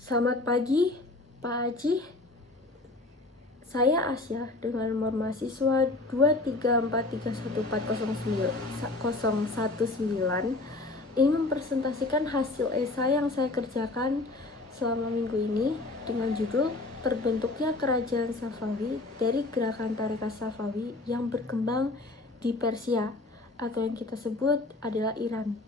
Selamat pagi, Pak Haji. Saya Asya dengan nomor mahasiswa 234314019 ingin mempresentasikan hasil esai yang saya kerjakan selama minggu ini dengan judul Terbentuknya Kerajaan Safawi dari Gerakan Tarekat Safawi yang berkembang di Persia atau yang kita sebut adalah Iran.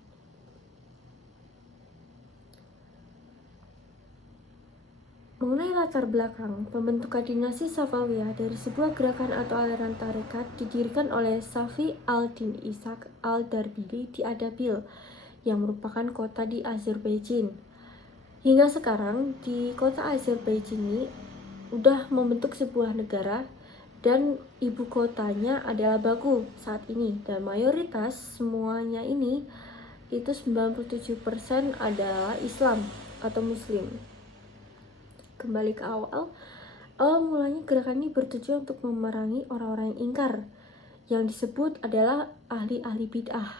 Mengenai latar belakang pembentukan dinasti Safawiyah dari sebuah gerakan atau aliran tarekat didirikan oleh Safi al-Din Ishaq al-Darbili di Ardabil yang merupakan kota di Azerbaijan. Hingga sekarang di kota Azerbaijan ini udah membentuk sebuah negara dan ibu kotanya adalah Baku saat ini, dan mayoritas semuanya ini itu 97% adalah Islam atau Muslim. Kembali ke awal mulanya gerakan ini bertujuan untuk memerangi orang-orang yang ingkar, yang disebut adalah ahli-ahli bid'ah.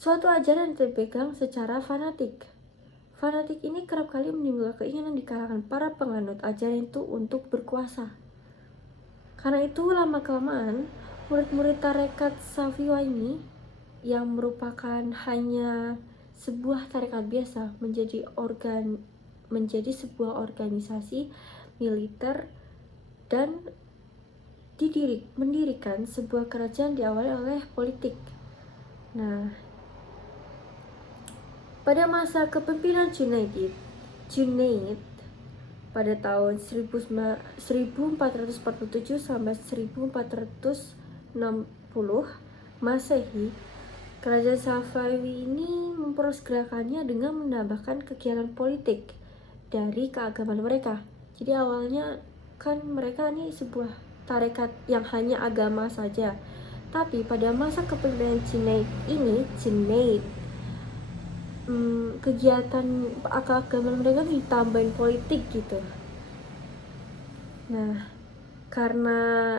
Suatu ajaran yang dipegang secara fanatik. Fanatik ini kerap kali menimbulkan keinginan di kalangan para penganut ajaran itu untuk berkuasa. Karena itu lama-kelamaan murid-murid tarekat Safawiyah ini yang merupakan hanya sebuah tarekat biasa menjadi sebuah organisasi militer dan mendirikan sebuah kerajaan diawali oleh politik. Nah, pada masa kepemimpinan Junaid pada tahun 1447 sampai 1460 Masehi, Kerajaan Safawi ini memperluas gerakannya dengan menambahkan kegiatan politik dari keagamaan mereka. Jadi awalnya kan mereka ini sebuah tarekat yang hanya agama saja, tapi pada masa kepemimpinan Junaid kegiatan keagamaan mereka ditambahin politik gitu. Nah, karena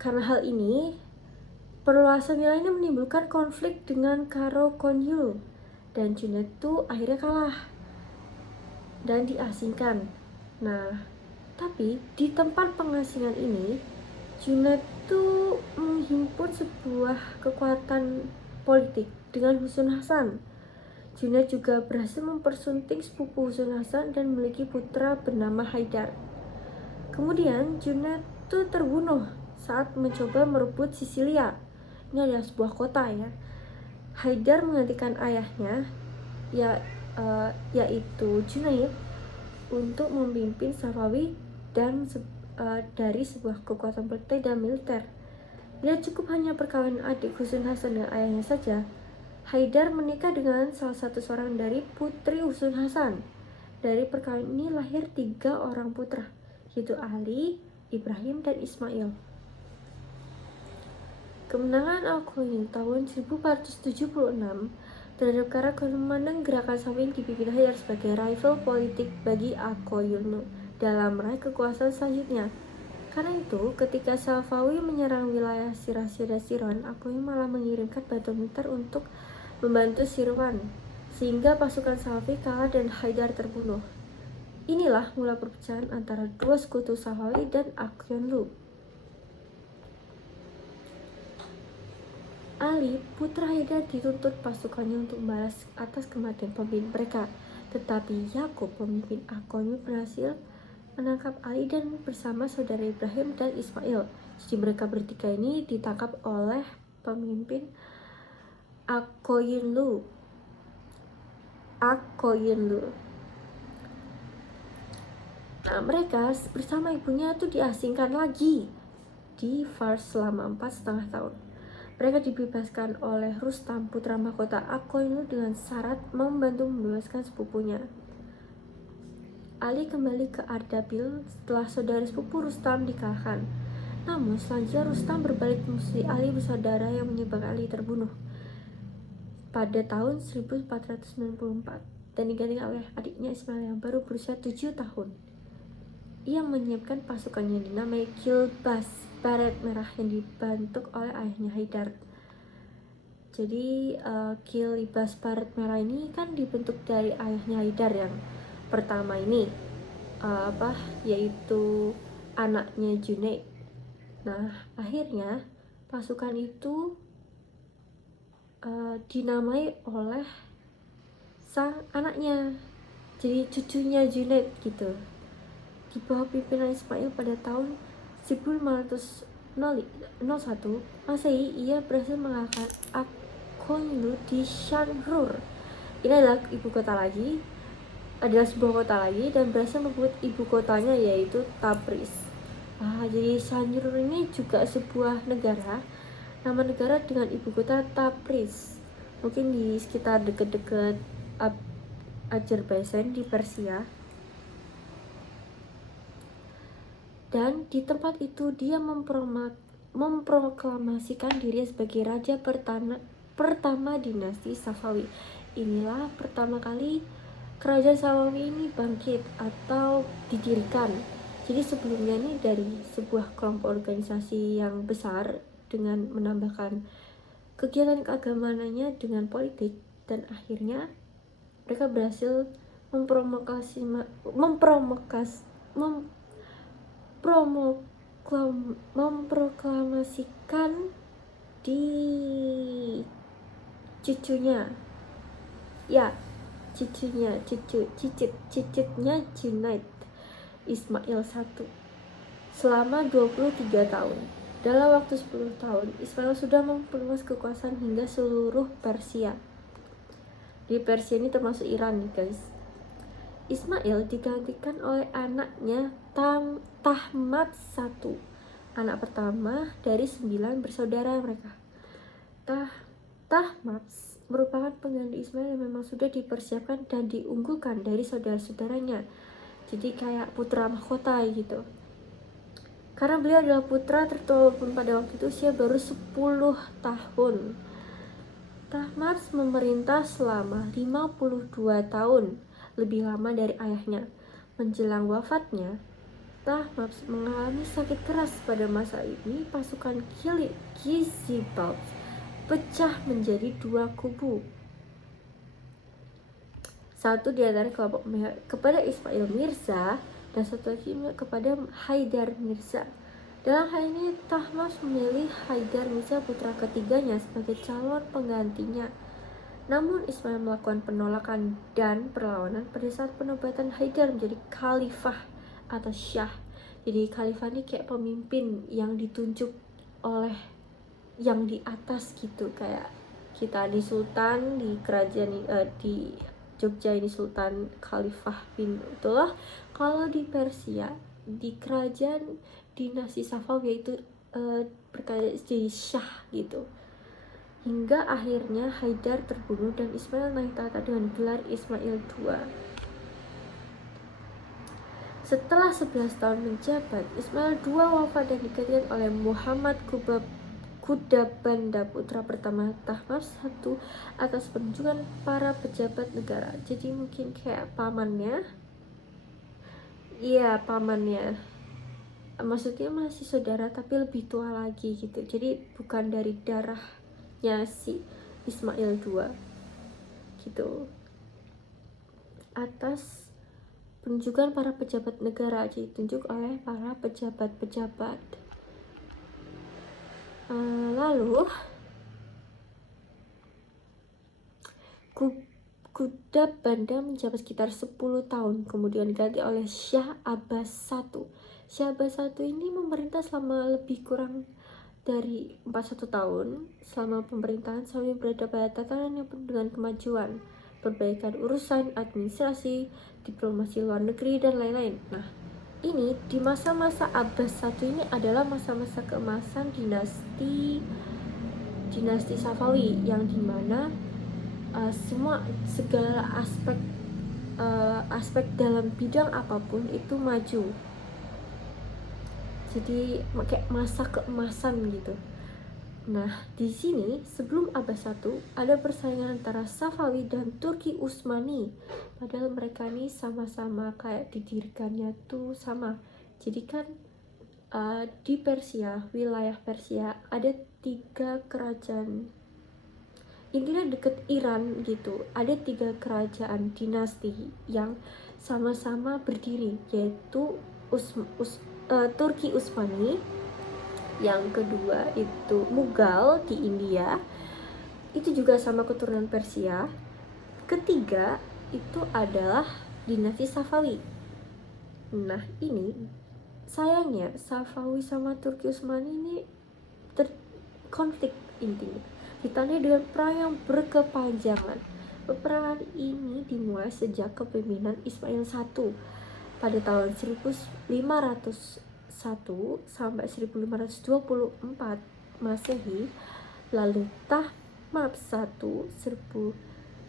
hal ini perluasan wilayah ini menimbulkan konflik dengan Karo Konyul, dan Junaid itu akhirnya kalah dan diasingkan. Nah, tapi di tempat pengasingan ini Junaid itu menghimpun sebuah kekuatan politik dengan Husain Hasan. Junaid juga berhasil mempersunting sepupu Husain Hasan dan memiliki putra bernama Haidar. Kemudian Junaid itu terbunuh saat mencoba merebut Sisilia. Ini adalah sebuah kota ya. Haidar menggantikan ayahnya yaitu Junaid untuk memimpin Safawi dan dari sebuah kekuatan politik dan militer. Bila cukup hanya perkawinan adik Husain Hasan dengan ayahnya saja, Haidar menikah dengan salah satu seorang dari putri Husain Hasan. Dari perkawinan ini lahir 3 orang putra, yaitu Ali, Ibrahim, dan Ismail. Kemenangan Al-Qaeda tahun 1476 terhadap Kara memandang gerakan Safawi dipimpin Haidar sebagai rival politik bagi Al-Qaeda dalam meraih kekuasaan selanjutnya. Karena itu, ketika Safawi menyerang wilayah Sirasya dan Sirwan, Al-Qaeda malah mengirimkan bantuan militer untuk membantu Sirwan, sehingga pasukan Safawi kalah dan Haidar terbunuh. Inilah mula perpecahan antara dua sekutu Safawi dan Al-Qaeda. Ali, putra Haidar, dituntut pasukannya untuk membalas atas kematian pemimpin mereka. Tetapi Yakub, pemimpin Al-Qaeda, berhasil menangkap Ali dan bersama saudara Ibrahim dan Ismail. Jadi mereka bertiga ini ditangkap oleh pemimpin Al-Qaeda. Nah, mereka bersama ibunya itu diasingkan lagi di Fars selama 4,5 tahun. Mereka dibebaskan oleh Rustam, putra mahkota Al-Qaeda, dengan syarat membantu membebaskan sepupunya. Ali kembali ke Ardabil setelah saudara sepupu Rustam dikalahkan. Namun selanjutnya Rustam berbalik memusuhi Ali bersaudara yang menyebabkan Ali terbunuh pada tahun 1494 dan digantikan oleh adiknya Ismail yang baru berusia 7 tahun. Ia menyiapkan pasukannya dinamai Kilbas Baret Merah yang dibentuk oleh ayahnya Haidar. Jadi Kilbas Baret Merah ini kan dibentuk dari ayahnya Haidar yang pertama ini yaitu anaknya Junaid. Nah, akhirnya pasukan itu dinamai oleh sang anaknya, jadi cucunya Junaid gitu. Di bawah pimpinan Ismail pada tahun 1501 Masehi, ia berhasil mengalahkan Akoinu di Shanrur. Ini adalah sebuah kota lagi dan berhasil membuat ibu kotanya yaitu Tabriz. Jadi Shanrur ini juga sebuah negara, nama negara dengan ibu kota Tabriz, mungkin di sekitar deket-deket Azerbaijan di Persia. Dan di tempat itu dia memproklamasikan diri sebagai raja pertama dinasti Safawi. Inilah pertama kali kerajaan Safawi ini bangkit atau didirikan. Jadi sebelumnya ini dari sebuah kelompok organisasi yang besar dengan menambahkan kegiatan keagamannya dengan politik, dan akhirnya mereka berhasil memproklamasikan di cicitnya Junaid Ismail I selama 23 tahun. Dalam waktu 10 tahun, Ismail sudah memperluas kekuasaan hingga seluruh Persia. Di Persia ini termasuk Iran nih guys. Ismail digantikan oleh anaknya Tahmasp I, anak pertama dari 9 bersaudara mereka. Tahmasp merupakan pengganti Ismail yang memang sudah dipersiapkan dan diunggulkan dari saudara-saudaranya. Jadi kayak putra mahkota gitu. Karena beliau adalah putra tertua walaupun pada waktu itu usia baru 10 tahun. Tahmasp memerintah selama 52 tahun, lebih lama dari ayahnya. Menjelang wafatnya, Tahmasp mengalami sakit keras. Pada masa ini, pasukan Gizibald pecah menjadi 2 kubu. Satu di antara kelompok kepada Ismail Mirza dan satu lagi kepada Haidar Mirza. Dalam hal ini, Tahmasp memilih Haidar Mirza, putra ketiganya, sebagai calon penggantinya. Namun Ismail melakukan penolakan dan perlawanan pada saat penobatan Haidar menjadi khalifah atau syah. Jadi khalifah ini kayak pemimpin yang ditunjuk oleh yang di atas gitu, kayak kita di sultan di kerajaan di Jogja ini Sultan Khalifah bin Abdullah. Kalau di Persia di kerajaan dinasti Safawi yaitu berkali jadi syah gitu. Hingga akhirnya Haidar terbunuh dan Ismail naik tahta dengan gelar Ismail II. Setelah 11 tahun menjabat, Ismail II wafat dan digantikan oleh Muhammad Kudabanda, putra pertama Tahmasp I, atas penunjukan para pejabat negara. Jadi mungkin kayak pamannya. Iya, pamannya. Maksudnya masih saudara tapi lebih tua lagi gitu. Jadi bukan dari darahnya si Ismail II gitu. Atas penunjukan para pejabat negara, ditunjuk oleh para pejabat-pejabat. Lalu Kudabanda menjabat sekitar 10 tahun, kemudian diganti oleh Syah Abbas I. Syah Abbas I ini memerintah selama lebih kurang dari 41 tahun. Selama pemerintahan sambil berada pada tatanan yang penuh dengan kemajuan, perbaikan urusan administrasi, diplomasi luar negeri, dan lain-lain. Nah, ini di masa-masa Abbas I ini adalah masa-masa keemasan dinasti Safawi, yang dimana segala aspek dalam bidang apapun itu maju. Jadi kayak masa keemasan gitu. Nah, di sini sebelum Abbas I ada persaingan antara Safawi dan Turki Utsmani. Padahal mereka ini sama-sama kayak didirikannya tuh sama. Jadi kan di Persia, wilayah Persia ada 3 kerajaan. Intinya deket Iran gitu. Ada 3 kerajaan dinasti yang sama-sama berdiri, yaitu Turki Utsmani, yang kedua itu Mughal di India, itu juga sama keturunan Persia. Ketiga itu adalah dinasti Safawi. Nah ini sayangnya Safawi sama Turki Utsmani ini konflik intinya ditandai dengan perang yang berkepanjangan. Peperangan ini dimulai sejak kepemimpinan Ismail I pada tahun 1501 sampai 1524 Masehi, lalu Tahmapes I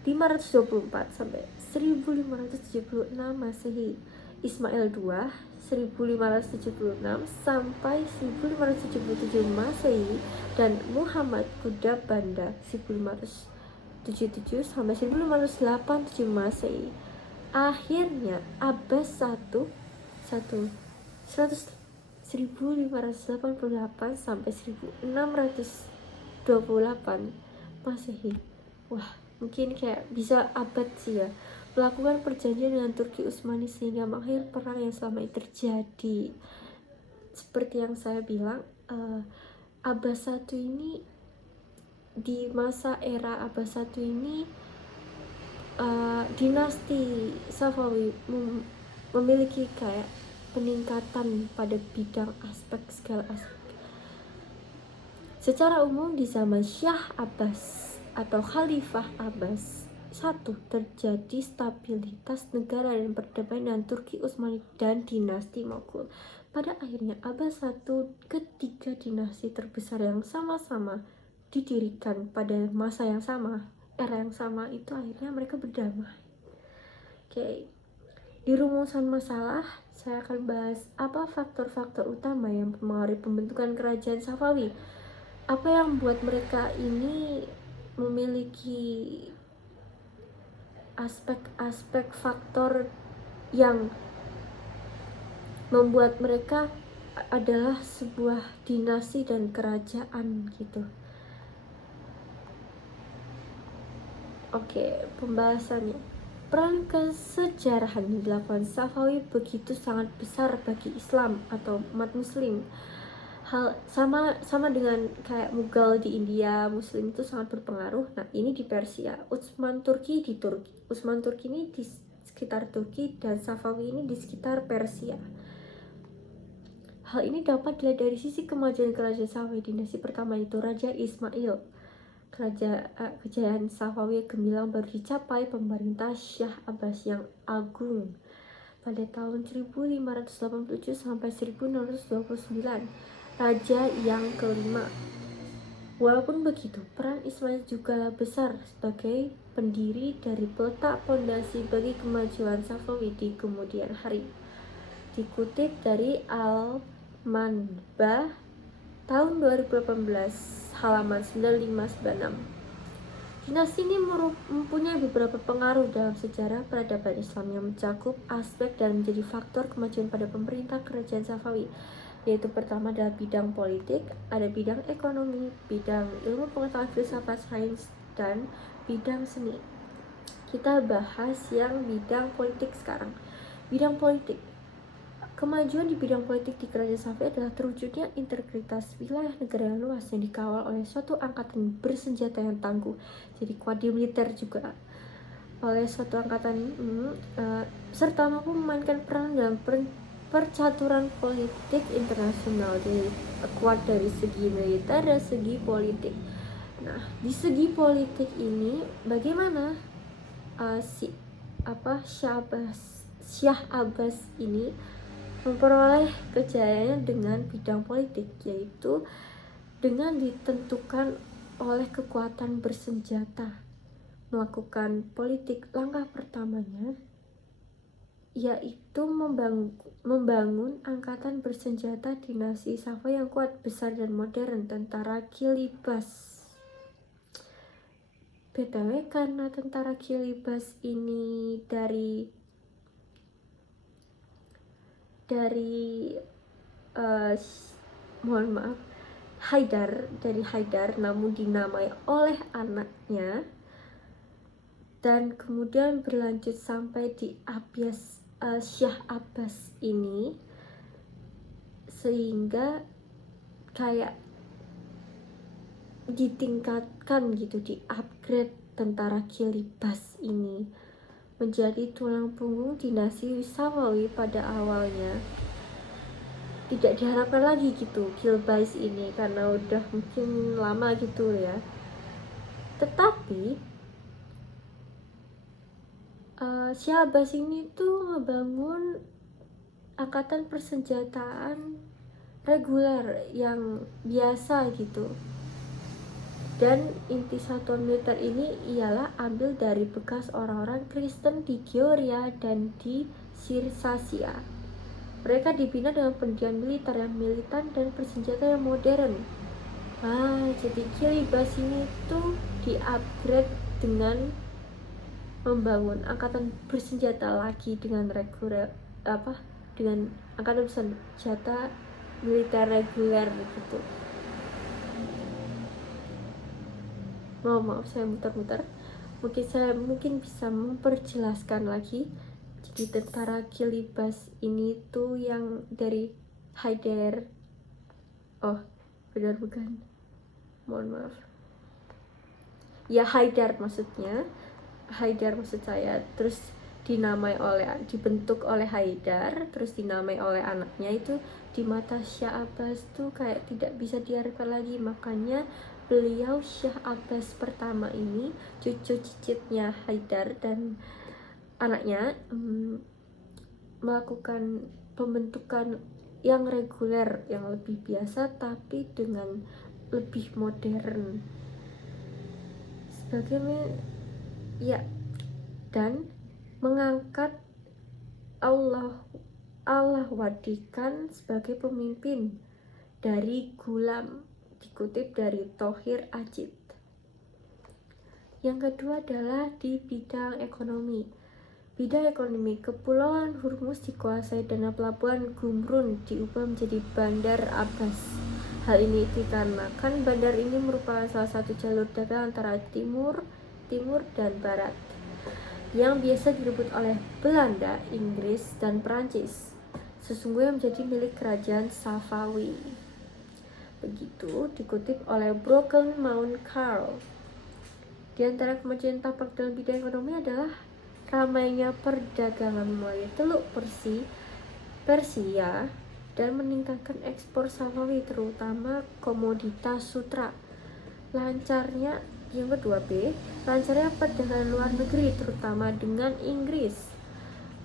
1524 sampai 1576 Masehi, Ismail II 1576 sampai 1577 Masehi, dan Muhammad Qudab Banda 1577 sampai 1587 Masehi. Akhirnya Abbas I 1588 sampai 1628 Masehi. Wah, mungkin kayak bisa abad sih ya, melakukan perjanjian dengan Turki Utsmani sehingga mengakhiri perang yang selama ini terjadi. Seperti yang saya bilang, Abbas I ini di masa era Abbas I ini dinasti Safawi memiliki kayak peningkatan pada bidang segala aspek. Secara umum di zaman Syah Abbas atau Khalifah Abbas I terjadi stabilitas negara dan perdamaian dengan Turki Utsmani dan dinasti Moghul. Pada akhirnya Abbas I, ketiga dinasti terbesar yang sama-sama didirikan pada masa yang sama, era yang sama, itu akhirnya mereka berdamai. Oke. Di rumusan masalah, saya akan bahas apa faktor-faktor utama yang mempengaruhi pembentukan kerajaan Safawi. Apa yang membuat mereka ini memiliki aspek-aspek faktor yang membuat mereka adalah sebuah dinasti dan kerajaan gitu. Oke, pembahasannya. Peran kesejarahan yang dilakukan Safawi begitu sangat besar bagi Islam atau umat muslim. Hal sama dengan kayak Mughal di India, Muslim itu sangat berpengaruh. Nah, ini di Persia. Utsman Turki ini di sekitar Turki, dan Safawi ini di sekitar Persia. Hal ini dapat dilihat dari sisi kemajuan kerajaan Safawi. Dinasti pertama itu Raja Ismail. Kejayaan Safawi gemilang baru dicapai pemerintah Syah Abbas yang agung pada tahun 1587 sampai 1629, raja yang kelima. Walaupun begitu, peran Ismail juga besar sebagai pendiri dari peletak pondasi bagi kemajuan Safawi di kemudian hari. Dikutip dari Al-Manbah tahun 2018 halaman 9596. Dinasti ini mempunyai beberapa pengaruh dalam sejarah peradaban Islam yang mencakup aspek dan menjadi faktor kemajuan pada pemerintah kerajaan Safawi, yaitu pertama adalah bidang politik, ada bidang ekonomi, bidang ilmu pengetahuan, filsafat, sains, dan bidang seni. Kita bahas yang bidang politik sekarang. Bidang politik. Kemajuan di bidang politik di kerajaan Safawi adalah terwujudnya integritas wilayah negara yang luas yang dikawal oleh suatu angkatan bersenjata yang tangguh, jadi kuat di militer juga oleh suatu angkatan serta mampu memainkan peran dalam percaturan politik internasional, jadi kuat dari segi militer dan segi politik. Nah, di segi politik ini bagaimana Syah Abbas ini memperoleh kejayaannya dengan bidang politik, yaitu dengan ditentukan oleh kekuatan bersenjata. Melakukan politik, langkah pertamanya yaitu membangun angkatan bersenjata dinasti Safawi yang kuat, besar, dan modern, tentara Qilibas. BTW, karena tentara Qilibas ini dari Haidar, namun dinamai oleh anaknya dan kemudian berlanjut sampai di Syah Abbas ini, sehingga kayak ditingkatkan gitu, di-upgrade tentara Qilibas ini menjadi tulang punggung dinasti Safawi. Pada awalnya tidak diharapkan lagi gitu Qilibas ini karena udah mungkin lama gitu ya, tetapi Syah Abbas ini tuh ngebangun angkatan persenjataan reguler yang biasa gitu. Dan inti satuan militer ini ialah ambil dari bekas orang-orang Kristen di Georgia dan di Sirsasia. Mereka dibina dengan pendidikan militer yang militan dan persenjataan yang modern. Jadi Qilibas ini tuh di-upgrade dengan membangun angkatan bersenjata lagi dengan reguler, dengan angkatan bersenjata militer reguler gitu. Maaf saya muter-muter, mungkin bisa memperjelaskan lagi. Jadi tentara Qilibas ini tuh yang dari Haidar, benar bukan, mohon maaf ya, Haidar maksud saya, terus dibentuk oleh Haidar, terus dinamai oleh anaknya. Itu di mata Syah Abbas tuh kayak tidak bisa diharapkan lagi. Makanya beliau Syah Abbas pertama ini, cucu cicitnya Haidar dan anaknya, melakukan pembentukan yang reguler, yang lebih biasa tapi dengan lebih modern dan mengangkat Allah Wadikan sebagai pemimpin dari Gulam, dikutip dari Thohir Ajid. Yang kedua adalah di bidang ekonomi. Kepulauan Hormuz dikuasai dan pelabuhan Gumrun diubah menjadi Bandar Abbas. Hal ini dikarenakan bandar ini merupakan salah satu jalur dagang antara timur dan barat yang biasa direbut oleh Belanda, Inggris, dan Perancis. Sesungguhnya menjadi milik kerajaan Safawi. Begitu dikutip oleh Broken Mount Carl. Di antara kemajuan tampak dalam bidang ekonomi adalah ramainya perdagangan melalui Teluk Persia dan meningkatkan ekspor Safawi, terutama komoditas sutra. Lancarnya perdagangan luar negeri, terutama dengan Inggris.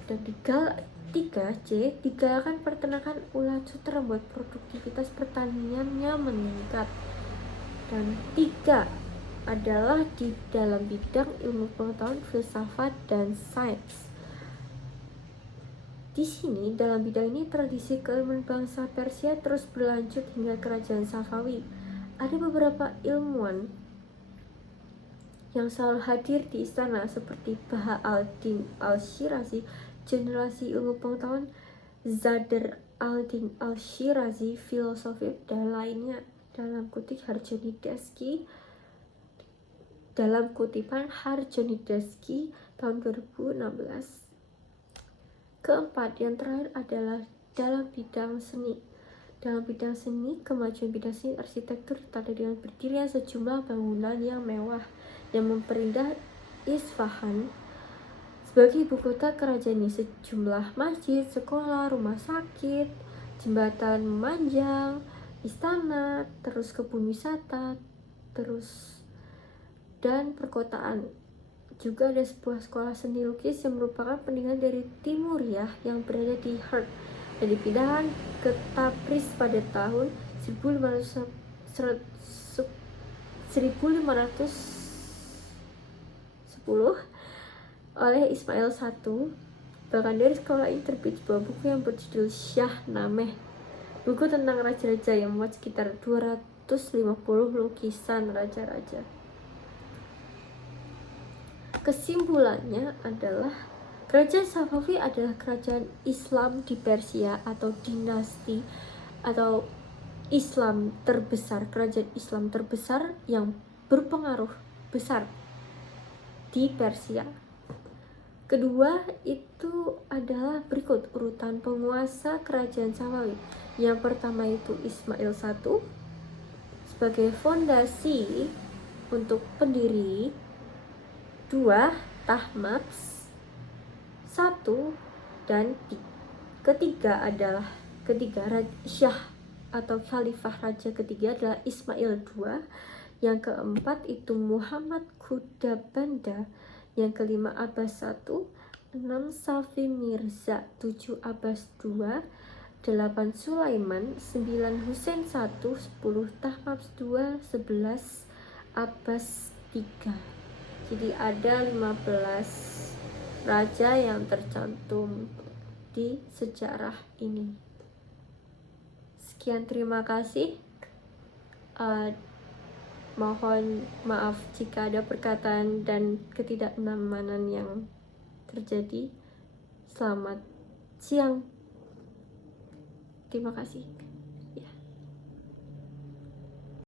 Dan 3C, digalakkan peternakan ulat sutra membuat produktivitas pertaniannya meningkat. Dan 3 adalah di dalam bidang ilmu pengetahuan, filsafat, dan sains. Di sini, dalam bidang ini, tradisi keilmuan bangsa Persia terus berlanjut hingga kerajaan Safawi. Ada beberapa ilmuwan yang selalu hadir di istana seperti Baha al-Din al-Shirazi, generasi ilmu pengetahuan, Zadr al-Din al-Shirazi, filosofi, dan lainnya. Dalam kutipan Harjonideski tahun 2016. Keempat, yang terakhir adalah dalam bidang seni. Kemajuan bidang seni arsitektur ditandai dengan berdirinya sejumlah bangunan yang mewah yang memperindah Isfahan sebagai ibu kota kerajaan ini. Sejumlah masjid, sekolah, rumah sakit, jembatan memanjang, istana, terus kebun wisata, dan perkotaan. Juga ada sebuah sekolah seni lukis yang merupakan peninggalan dari Timuriah yang berada di Herat dan dipindahkan ke Tabriz pada tahun 1510 oleh Ismail I. Bahkan dari sekolah ini terbit sebuah buku yang berjudul Shahnameh, buku tentang raja-raja yang memuat sekitar 250 lukisan raja-raja. Kesimpulannya adalah kerajaan Safavi adalah kerajaan Islam di Persia atau dinasti atau Islam terbesar, kerajaan Islam terbesar yang berpengaruh besar di Persia. Kedua itu adalah berikut urutan penguasa kerajaan Safawi. Yang pertama itu Ismail I sebagai fondasi untuk pendiri. 2. Tahmaps 1 dan 3. Ketiga adalah Syah atau Khalifah Raja ketiga adalah Ismail II. Yang keempat itu Muhammad Khudabanda. Yang kelima Abbas I, 6 Safi Mirza, 7 Abbas II, 8 Sulaiman, 9 Husain I, 10 Tahmaps II, 11 Abbas III. Jadi ada 15 raja yang tercantum di sejarah ini. Sekian, terima kasih. Mohon maaf jika ada perkataan dan ketidaknyamanan yang terjadi. Selamat siang. Terima kasih.